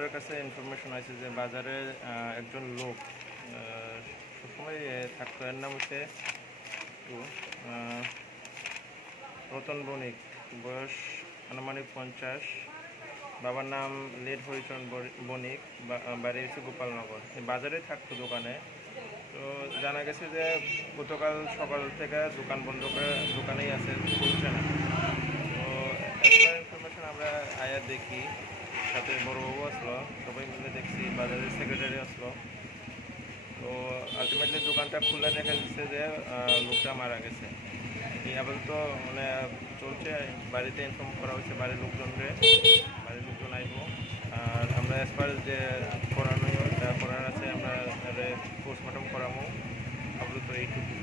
আমাদের কাছে ইনফরমেশন আছে যে বাজারে একজন লোক সবসময় থাকতো। এর নাম হচ্ছে রতন বণিক, বয়স আনুমানিক 50। বাবার নাম লেট হরিচরণ বণিক, বাড়ি হচ্ছে গোপালনগর। বাজারে থাকতো দোকানে। তো জানা গেছে যে গতকাল সকাল থেকে দোকান বন্ধ করে দোকানেই আছে, খুলছে না। তো একটা ইনফরমেশন আমরা আয়া দেখি, সাথে বড়বাবু আসলো, সবাই মিলে দেখছি, বাজারের সেক্রেটারি আসলো। তো আলটিমেটলি দোকানটা খুলে দেখা যাচ্ছে যে লোকটা মারা গেছে। এই আপাতত মানে চলছে, বাড়িতে ইনফর্ম করা হয়েছে বাড়ির বাড়ির লোকজন আইব। আর আমরা অ্যাজ পার যে করানোর যা করার আছে আমরা পোস্টমর্টম করাবো আপাতত এইটুকু।